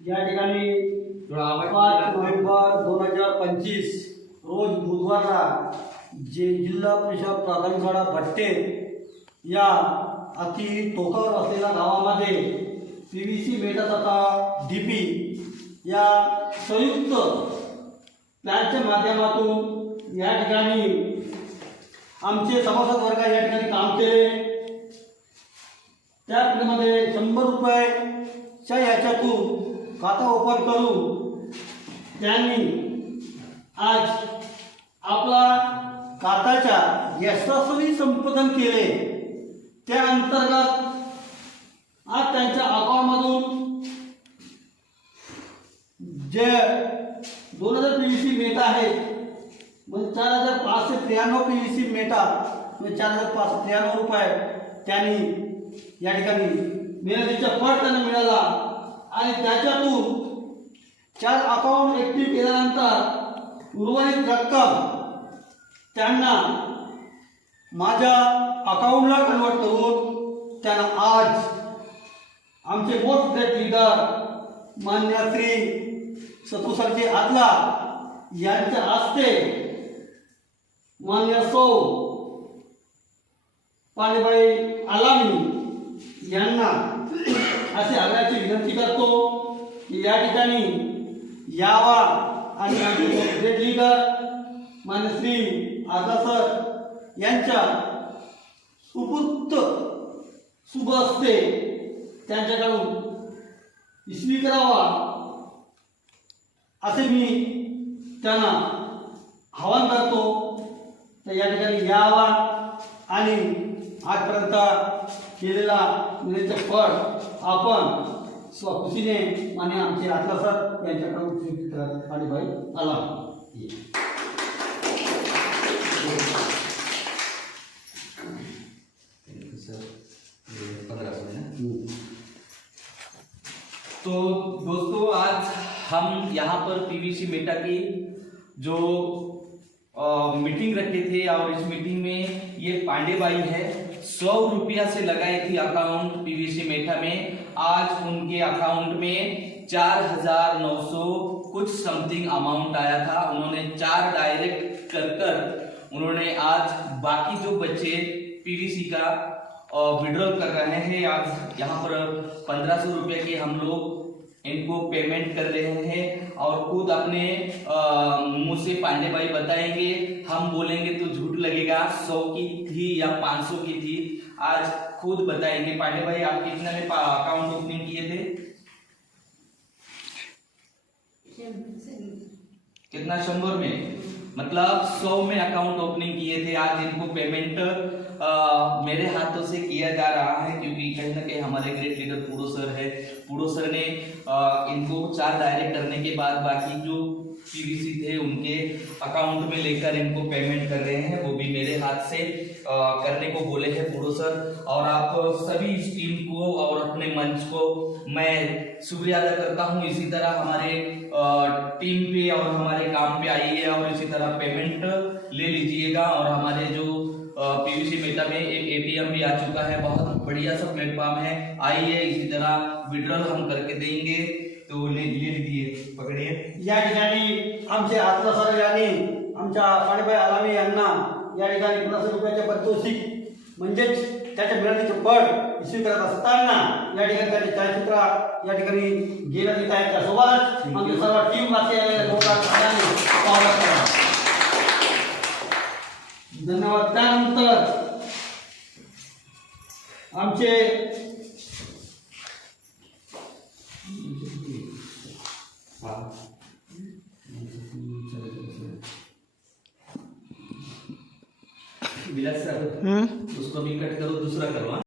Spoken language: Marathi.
या ठिकाणी 5 नोव्हेंबर 2025 रोज बुधवारला जिल्हा परिषद प्राथमिक शाळा भट्टे या अति टोकावर असलेल्या गावामध्ये PVC मेटा तथा DP या संयुक्त प्लॅनच्या माध्यमातून या ठिकाणी आमचे सभासद वर्ग या ठिकाणी काम केले। त्यामध्ये 100 रुपयाच्या याच्यातून खाता ओपन करून त्यांनी आज आपला खात्याच्या यशस्वी संपादन केले। त्या अंतर्गत आज त्यांच्या अकाउंटमधून जे 2000 PVC मेटा आहेत म्हणजे 4593 PVC मेटा म्हणजे 4593 रुपये त्यांनी या ठिकाणी मेहनतीचा फळ त्यांना मिळाला आणि त्याच्यातून 4 अकाउंट ऍक्टिव्ह केल्यानंतर उर्वरित रक्कम त्यांना माझ्या अकाउंटला कन्वर्ट करून त्यांना आज आमचे मोस्ट ग्रेट लीडर मान्य श्री सतुसरजी आदला यांच्या हस्ते मान्य सौ पांडेबाई आलामी यांना असे आग्रहाची विनंती करतो की या ठिकाणी यावा आणि आमचे ग्रेट लीडर मान्य श्री आदला सर यांच्या सुपुत्र शुभ हस्ते त्यांच्याकडून इसवी करावा असे मी त्यांना आवाहन करतो। तर या ठिकाणी यावा आणि आजपर्यंत केलेला मेहनतीचे फळ आपण स्वखुशीने मान्य आमचे आदला सर यांच्याकडून स्वीकृत करत पांडेबाई आला। तो दोस्तों आज हम यहाँ पर PVC मेटा की जो मीटिंग रखे थे और इस मीटिंग में ये पांडेबाई है 100 रुपया से लगाई थी अकाउंट PVC मेटा में। आज उनके अकाउंट में 4900 कुछ समथिंग अमाउंट आया था। उन्होंने 4 डायरेक्ट कर उन्होंने आज बाकी जो बच्चे PVC का विड्रॉल कर रहे हैं। आज यहाँ पर 1500 रुपये की हम लोग इनको पेमेंट कर रहे हैं और खुद अपने मुंह से पांडेबाई बताएंगे। हम बोलेंगे तो झूठ लगेगा 100 की थी या 500 की थी। आज खुद बताएंगे। पांडेबाई आप कितने में अकाउंट ओपनिंग किए थे? कितना? 100 में, मतलब 100 में अकाउंट ओपनिंग किए थे। आज इनको पेमेंट मेरे हाथों से किया जा रहा है क्योंकि कहीं ना कहीं हमारे ग्रेट लीडर पूड़ो सर है। पूड़ो सर ने इनको 4 डायरेक्ट करने के बाद बाकी जो PVC थे उनके अकाउंट में लेकर इनको पेमेंट कर रहे हैं। वो भी मेरे हाथ से करने को बोले हैं पूड़ो सर। और आप सभी इस टीम को और अपने मंच को मैं शुक्रिया अदा करता हूँ। इसी तरह हमारे टीम पे और हमारे काम पे आइए और इसी तरह पेमेंट ले लीजिएगा। और हमारे जो PVC मेटा में एक ATM भी आ चुका है। बहुत बढ़िया सा प्लेटफॉर्म है। आइए इसी तरह विड्रॉल हम करके देंगे। तो ले लीजिए, पकड़िए। या ठिकाणी आमचे आदला सर यांनी आमच्या पांडेबाई आलामी यांना या ठिकाणी 50 रुपयाचे पारितोषिक म्हणजेच त्याच्या मेहनतीचे फळ इसवी करत असताना या ठिकाणी त्यांनी छायाचित्र या ठिकाणी घेण्यात येत आहे। त्यासोबत आमच्या सर्व टीम वासी लोकांना स्वागत करा। धन्यवाद। त्यानंतर आमचे विलास सर उसको भी कट करो, दूसरा करो।